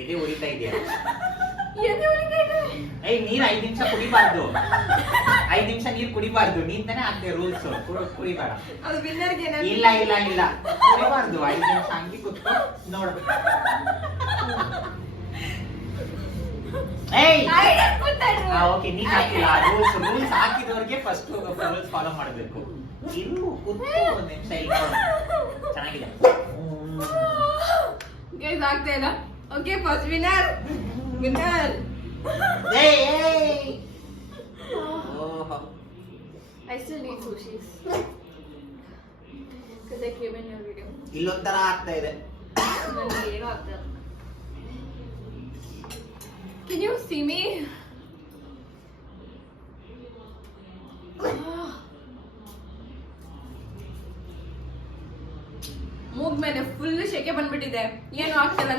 ಎದೆ ಉರಿತಾ ಇದೆಯಾ? ಎದೆ ಉರಿತಾ ಇದೆ. ಏಯ್ ನೀರ್ 5 ನಿಮಿಷ ಕುಡಿಬಾರ್ದು. 5 ನಿಮಿಷ ನೀರ್ ಕುಡಿಬಾರ್ದು. ನೀನ್ ತಾನೇ ಹಾಕ್ದೆ ರೂಲ್ಸ್. ಕುಡಿಬೇಡ. ಅದು ವಿನ್ನರ್ಗೆ ಇಲ್ಲ ಕುಡಿಬಾರ್ದು. 5 ನಿಮಿಷ ಹಂಗೆ ಕುತ್ಕೋ ನೋಡು. ಏಯ್ ಓಕೆ ನೀನ್ ಹಾಕಿಲ್ಲ ರೂಲ್ಸ್ ಹಾಕಿದವ್ರಿಗೆ ಫಸ್ಟ್ ರೂಲ್ಸ್ ಫಾಲೋ ಮಾಡಬೇಕು. ಇರು ಕುತ್ಕೋ ಒಂದ್ ನಿಮಿಷ ಇಲ್ಲಿ ನೋಡು. ಚೆನ್ನಾಗಿದೆ. ಗೈಸ್ ಆಗ್ತಾ ಇಲ್ಲ. Okay first winner. ಏಯ್ ಓಹೋ I still need sushis because I came in your video. ಇಲ್ಲೊಂಥರ ಆಗ್ತಾ ಇದೆ. ನನಗೆ ಏನೂ ಆಗ್ತಾ ಇಲ್ಲ. Can you see me? ಮೂಗ್ ಮೇಲೆ ಫುಲ್ ಶೆಕೆ ಬಂದ್ಬಿಟ್ಟಿದೆ. ಏನು ಆಗ್ತಿಲ್ಲ.